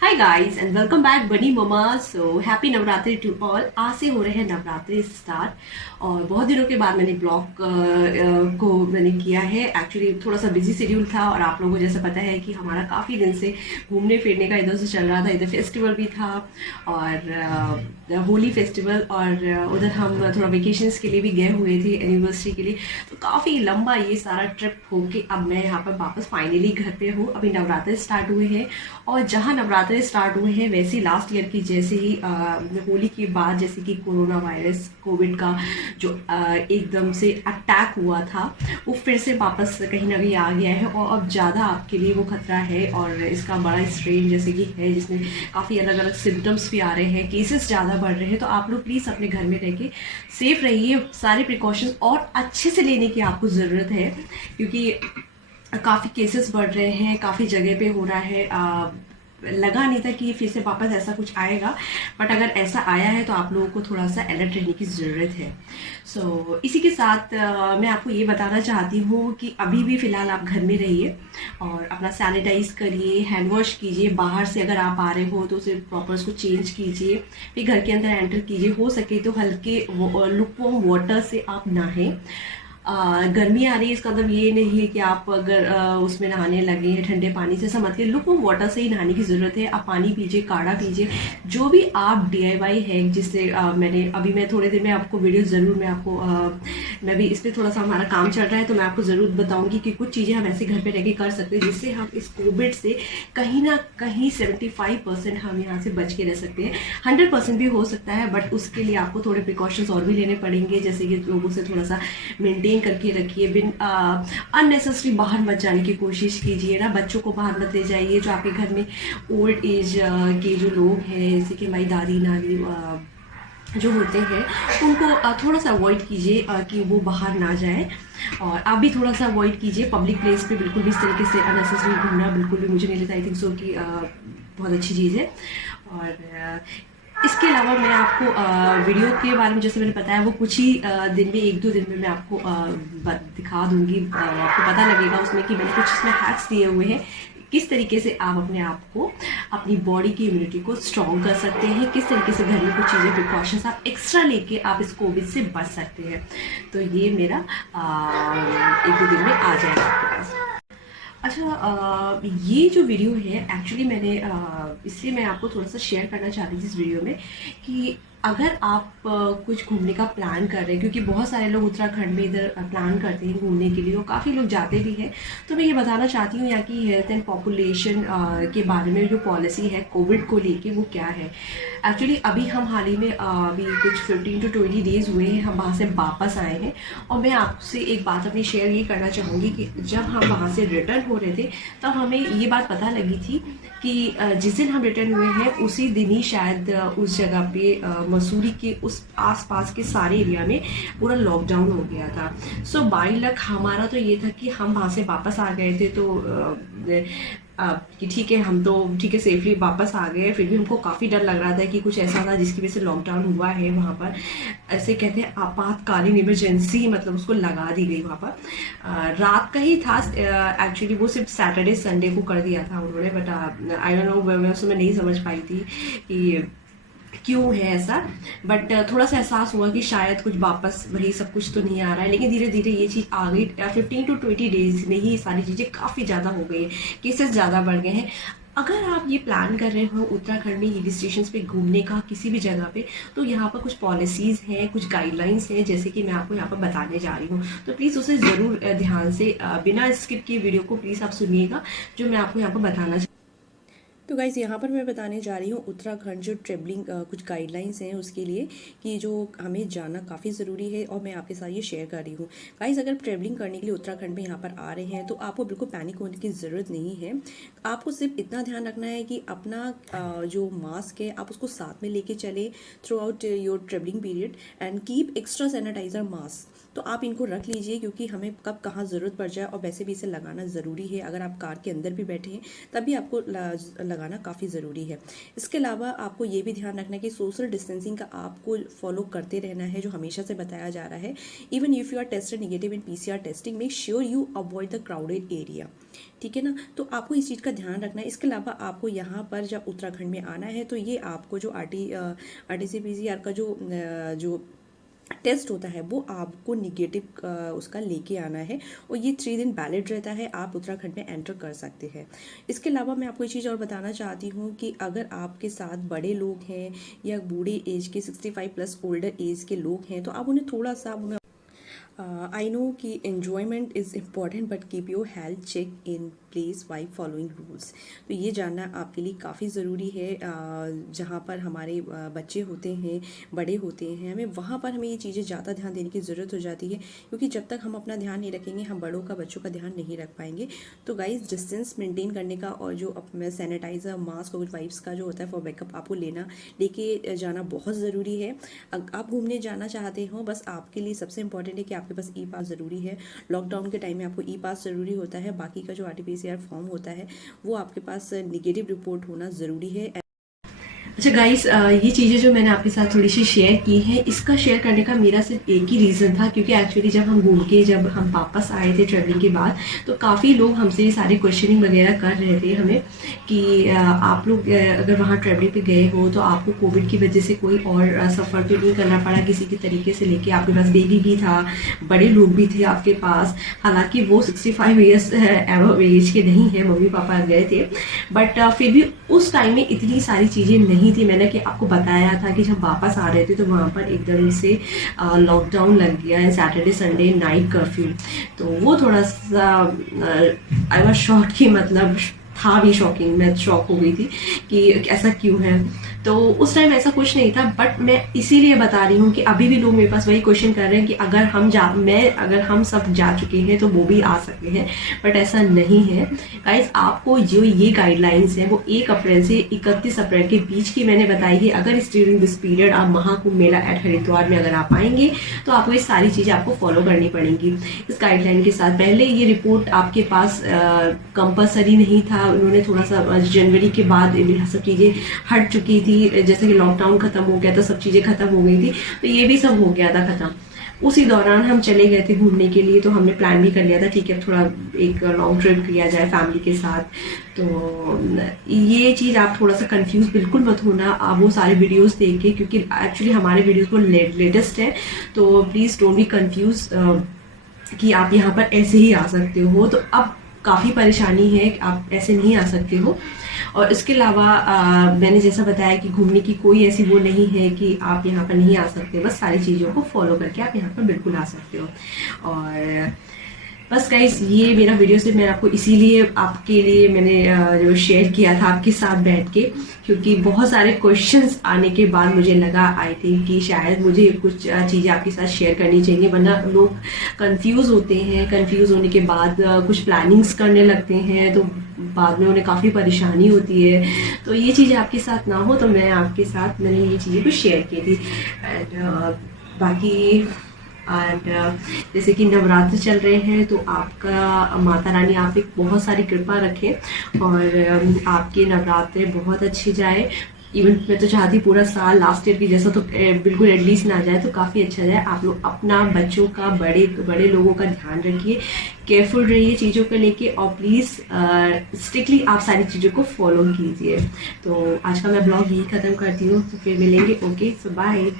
Hi guys and welcome back Bunny Mama. So happy Navratri to all. आज से हो रहे हैं नवरात्रि स्टार्ट और बहुत दिनों के बाद मैंने ब्लॉग को मैंने किया है। एक्चुअली थोड़ा सा बिजी शेड्यूल था और आप लोगों को जैसे पता है कि हमारा काफ़ी दिन से घूमने फिरने का इधर से चल रहा था। इधर फेस्टिवल भी था और होली फेस्टिवल और उधर हम थोड़ा वेकेशंस के लिए भी गए हुए थे एनिवर्सरी के लिए। तो काफ़ी लंबा ये सारा ट्रिप होके अब मैं यहाँ पर वापस फाइनली घर पे हूँ। अभी नवरात्रि स्टार्ट हुए हैं और जहाँ नवरात्रे स्टार्ट हुए हैं वैसे ही लास्ट ईयर की जैसे ही होली के बाद जैसे कि कोरोना वायरस कोविड का जो एकदम से अटैक हुआ था वो फिर से वापस कहीं ना कहीं आ गया है और अब ज़्यादा आपके लिए वो खतरा है। और इसका बड़ा स्ट्रेन जैसे कि है जिसमें काफ़ी अलग अलग सिम्टम्स भी आ रहे हैं, केसेस ज़्यादा बढ़ रहे हैं। तो आप लोग प्लीज़ अपने घर में रह के सेफ रहिए, सारे प्रिकॉशंस और अच्छे से लेने की आपको ज़रूरत है क्योंकि काफ़ी केसेस बढ़ रहे हैं, काफ़ी जगह पे हो रहा है। लगा नहीं था कि फिर से वापस ऐसा कुछ आएगा, बट अगर ऐसा आया है तो आप लोगों को थोड़ा सा अलर्ट रहने की ज़रूरत है। इसी के साथ मैं आपको ये बताना चाहती हूँ कि अभी भी फ़िलहाल आप घर में रहिए और अपना सैनिटाइज करिए, हैंड वॉश कीजिए। बाहर से अगर आप आ रहे हो तो उसे प्रॉपर उसको चेंज कीजिए, फिर घर के अंदर एंटर कीजिए। हो सके तो हल्के लुकवार्म वाटर से आप नहाएं। गर्मी आ रही है इसका मतलब ये नहीं है कि आप अगर उसमें नहाने लगे हैं ठंडे पानी से, ऐसा मत लुकवार्म वाटर से ही नहाने की ज़रूरत है। आप पानी पीजिए, काढ़ा पीजिए, जो भी आप DIY है जिससे मैं थोड़े दिन में आपको वीडियो ज़रूर मैं आपको मैं भी इस पर थोड़ा सा हमारा काम चल रहा है तो मैं आपको ज़रूर बताऊंगी कि कुछ चीज़ें हम ऐसे घर पे रह के कर सकते हैं जिससे हम इस कोविड से कहीं ना कहीं 75% हम यहाँ से बच के रह सकते हैं। 100% भी हो सकता है, बट उसके लिए आपको थोड़े प्रिकॉशंस और भी लेने पड़ेंगे, जैसे कि लोगों से थोड़ा सा मेंटेन करके रखिए। बिन अननेसेसरी बाहर मत जाने की कोशिश कीजिए ना। बच्चों को बाहर मत ले जाइए। जो आपके घर में ओल्ड एज के जो लोग हैं जैसे कि हमारी दादी नानी जो होते हैं उनको थोड़ा सा अवॉइड कीजिए कि वो बाहर ना जाए। और आप भी थोड़ा सा अवॉइड कीजिए पब्लिक प्लेस पे बिल्कुल भी इस तरीके से अननेसेसरी घूमना बिल्कुल भी मुझे नहीं लगता। आई थिंक सो कि बहुत अच्छी चीज़ है। और इसके अलावा मैं आपको वीडियो के बारे में जैसे मैंने बताया वो कुछ ही दिन में, 1-2 दिन में मैं आपको दिखा दूंगी। आपको पता लगेगा उसमें कि मैंने कुछ इसमें हैक्स दिए हुए हैं किस तरीके से आप अपने आप को, अपनी बॉडी की इम्यूनिटी को स्ट्रॉन्ग कर सकते हैं, किस तरीके से घर में कुछ चीज़ें प्रिकॉशंस आप एक्स्ट्रा लेके आप इस कोविड से बच सकते हैं। तो ये मेरा 1-2 दिन में आ जाएगा आपके पास। अच्छा, ये जो वीडियो है एक्चुअली मैंने इसलिए मैं आपको थोड़ा सा शेयर करना चाहती थी इस वीडियो में कि अगर आप कुछ घूमने का प्लान कर रहे हैं, क्योंकि बहुत सारे लोग उत्तराखंड में इधर प्लान करते हैं घूमने के लिए और काफ़ी लोग जाते भी हैं। तो मैं ये बताना चाहती हूँ यहाँ की हेल्थ एंड पॉपुलेशन के बारे में जो पॉलिसी है कोविड को लेके वो क्या है। एक्चुअली अभी हम हाल ही में अभी कुछ 15 to 20 डेज हुए हैं हम वहाँ से वापस आए हैं। और मैं आपसे एक बात अपनी शेयर ये करना चाहूँगी कि जब हम वहाँ से रिटर्न हो रहे थे तब हमें ये बात पता लगी थी कि जिस दिन हम रिटर्न हुए हैं उसी दिन ही शायद उस जगह पे मसूरी के उस आसपास के सारे एरिया में पूरा लॉकडाउन हो गया था। सो बाई लक हमारा तो ये था कि हम वहाँ से वापस आ गए थे। तो कि ठीक है, हम तो ठीक है सेफली वापस आ गए। फिर भी हमको काफ़ी डर लग रहा था कि कुछ ऐसा था जिसकी वजह से लॉकडाउन हुआ है वहाँ पर। ऐसे कहते हैं आपातकालीन इमरजेंसी, मतलब उसको लगा दी गई वहाँ पर। रात का ही था एक्चुअली, वो सिर्फ सैटरडे संडे को कर दिया था उन्होंने, बट आई डोंट नो, मैं उसमें नहीं समझ पाई थी कि क्यों है ऐसा। बट थोड़ा सा एहसास हुआ कि शायद कुछ वापस वही सब कुछ तो नहीं आ रहा है, लेकिन धीरे धीरे ये चीज़ आ गई। 15 to 20 डेज में ही सारी चीज़ें काफ़ी ज़्यादा हो गई, केसेस ज़्यादा बढ़ गए हैं। अगर आप ये प्लान कर रहे हो उत्तराखंड में हिल स्टेशन पे घूमने का किसी भी जगह पे, तो यहाँ पर कुछ पॉलिसीज़ हैं, कुछ गाइडलाइंस हैं जैसे कि मैं आपको यहाँ पर बताने जा रही हूँ। तो प्लीज़ उसे ज़रूर ध्यान से बिना स्किप किए वीडियो को प्लीज़ आप सुनिएगा जो मैं आपको यहाँ पर बताना। तो गाइज़ यहाँ पर मैं बताने जा रही हूँ उत्तराखंड जो ट्रेवलिंग कुछ गाइडलाइंस हैं उसके लिए कि जो हमें जाना काफ़ी ज़रूरी है और मैं आपके साथ ये शेयर कर रही हूँ। गाइज़ अगर ट्रेवलिंग करने के लिए उत्तराखंड में यहाँ पर आ रहे हैं तो आपको बिल्कुल पैनिक होने की ज़रूरत नहीं है। आपको सिर्फ इतना ध्यान रखना है कि अपना जो मास्क है आप उसको साथ में लेके चले throughout your travelling period and keep extra sanitiser mask. तो आप इनको रख लीजिए क्योंकि हमें कब कहाँ ज़रूरत पड़ जाए, और वैसे भी इसे लगाना ज़रूरी है। अगर आप कार के अंदर भी बैठे हैं तब भी आपको लगाना काफ़ी ज़रूरी है। इसके अलावा आपको ये भी ध्यान रखना है कि सोशल डिस्टेंसिंग का आपको फॉलो करते रहना है, जो हमेशा से बताया जा रहा है। Even if you are tested negative in PCR testing, make sure you avoid the crowded area, ठीक है ना। तो आपको इस चीज़ का ध्यान रखना है। इसके अलावा आपको यहाँ पर जब उत्तराखंड में आना है तो ये आपको जो RT-PCR का जो टेस्ट होता है वो आपको निगेटिव उसका लेके आना है, और ये 3 दिन वैलिड रहता है, आप उत्तराखंड में एंटर कर सकते हैं। इसके अलावा मैं आपको एक चीज़ और बताना चाहती हूँ कि अगर आपके साथ बड़े लोग हैं या बूढ़े एज के 65 प्लस ओल्डर एज के लोग हैं तो आप उन्हें थोड़ा सा आई नो कि enjoyment is important but keep your health check in place by following rules. तो ये जानना आपके लिए काफ़ी ज़रूरी है। जहाँ पर हमारे बच्चे होते हैं, बड़े होते हैं, हमें वहाँ पर हमें ये चीज़ें ज़्यादा ध्यान देने की ज़रूरत हो जाती है, क्योंकि जब तक हम अपना ध्यान नहीं रखेंगे हम बड़ों का बच्चों का ध्यान नहीं रख पाएंगे। तो गाइस, डिस्टेंस मेंटेन करने का और जो सैनिटाइज़र, मास्क और वाइप्स का जो होता है फॉर बैकअप आपको लेके जाना बहुत ज़रूरी है। आप घूमने जाना चाहते हो, बस आपके लिए सबसे इंपॉर्टेंट है कि आपके पास ई-पास ज़रूरी है। लॉकडाउन के टाइम में आपको ई-पास ज़रूरी होता है, बाकी का जो RT-PCR फॉर्म होता है वो आपके पास नेगेटिव रिपोर्ट होना ज़रूरी है। अच्छा गाइस, ये चीज़ें जो मैंने आपके साथ थोड़ी सी शेयर की हैं, इसका शेयर करने का मेरा सिर्फ एक ही रीज़न था, क्योंकि एक्चुअली जब हम वापस आए थे ट्रैवलिंग के बाद तो काफ़ी लोग हमसे ये सारे क्वेश्चनिंग वगैरह कर रहे थे हमें कि आप लोग अगर वहाँ ट्रैवलिंग पे गए हो तो आपको कोविड की वजह से कोई और सफ़र तो नहीं करना पड़ा किसी भी तरीके से, लेके आपके पास बेबी भी था, बड़े लोग भी थे आपके पास। हालाँकि वो 65 ईयर्स एबव एज के नहीं है, मम्मी पापा गए थे, बट फिर भी उस टाइम में इतनी सारी चीज़ें नहीं थी। मैंने कि आपको बताया था कि जब वापस आ रहे थे तो वहाँ पर एकदम से लॉकडाउन लग गया है, सैटरडे संडे नाइट कर्फ्यू। तो वो थोड़ा सा आई वाज शॉक्ड कि मतलब था भी शॉकिंग, मैं शॉक हो गई थी कि ऐसा क्यों है। तो उस टाइम ऐसा कुछ नहीं था, बट मैं इसीलिए बता रही हूँ कि अभी भी लोग मेरे पास वही क्वेश्चन कर रहे हैं कि अगर हम सब जा चुके हैं तो वो भी आ सकते हैं, बट ऐसा नहीं है गाइस। आपको जो ये गाइडलाइंस है वो 1 अप्रैल से 31 अप्रैल के बीच की मैंने बताई है। अगर इस ड्यूरिंग दिस पीरियड आप महाकुंभ मेला एट हरिद्वार में अगर आप आएंगे तो आपको ये सारी चीज़ें आपको फॉलो करनी पड़ेंगी इस गाइडलाइन के साथ। पहले ये रिपोर्ट आपके पास कंपलसरी नहीं था, उन्होंने थोड़ा सा जनवरी के बाद सब चीज़ें हट चुकी थी, जैसे कि लॉकडाउन खत्म हो गया था, सब चीज़ें खत्म हो गई थी, तो ये भी सब हो गया था खत्म। उसी दौरान हम चले गए थे घूमने के लिए, तो हमने प्लान भी कर लिया था, ठीक है थोड़ा एक लॉन्ग ट्रिप किया जाए फैमिली के साथ। तो ये चीज़ आप थोड़ा सा कंफ्यूज बिल्कुल मत होना आप वो सारे वीडियोस देख के, क्योंकि एक्चुअली हमारे वीडियोस को लेटेस्ट है, तो प्लीज़ डोंट बी कंफ्यूज कि आप यहाँ पर ऐसे ही आ सकते हो। तो अब काफ़ी परेशानी है, आप ऐसे नहीं आ सकते हो। और इसके अलावा मैंने जैसा बताया कि घूमने की कोई ऐसी वो नहीं है कि आप यहाँ पर नहीं आ सकते, बस सारी चीज़ों को फॉलो करके आप यहाँ पर बिल्कुल आ सकते हो। और बस गाइस, ये मेरा वीडियो सिर्फ मैं आपको इसीलिए आपके लिए मैंने जो शेयर किया था आपके साथ बैठ के, क्योंकि बहुत सारे क्वेश्चंस आने के बाद मुझे लगा आई थिंक कि शायद मुझे कुछ चीज़ें आपके साथ शेयर करनी चाहिए, वरना लोग कंफ्यूज होते हैं। कंफ्यूज होने के बाद कुछ प्लानिंग्स करने लगते हैं, तो बाद में उन्हें काफ़ी परेशानी होती है। तो ये चीज़ें आपके साथ ना हो, तो मैंने ये चीज़ें कुछ शेयर की थी। एंड बाकी जैसे कि नवरात्र चल रहे हैं, तो आपका माता रानी आप एक बहुत सारी कृपा रखें और आपके नवरात्रे बहुत अच्छे जाए। इवन मैं तो चाहती पूरा साल लास्ट ईयर की जैसा तो बिल्कुल एटलीस्ट ना जाए, तो काफ़ी अच्छा जाए। आप लोग अपना, बच्चों का, बड़े लोगों का ध्यान रखिए, केयरफुल रहिए चीज़ों को लेके, और प्लीज़ स्ट्रिक्टली आप सारी चीज़ों को फॉलो कीजिए। तो आज का मैं ब्लॉग यही ख़त्म करती हूँ, तो फिर मिलेंगे। ओके, सो बाय।